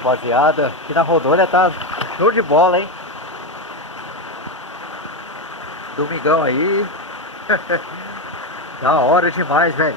rapaziada. Aqui na Rondônia tá show de bola, hein? Domingão aí. Da hora demais, velho.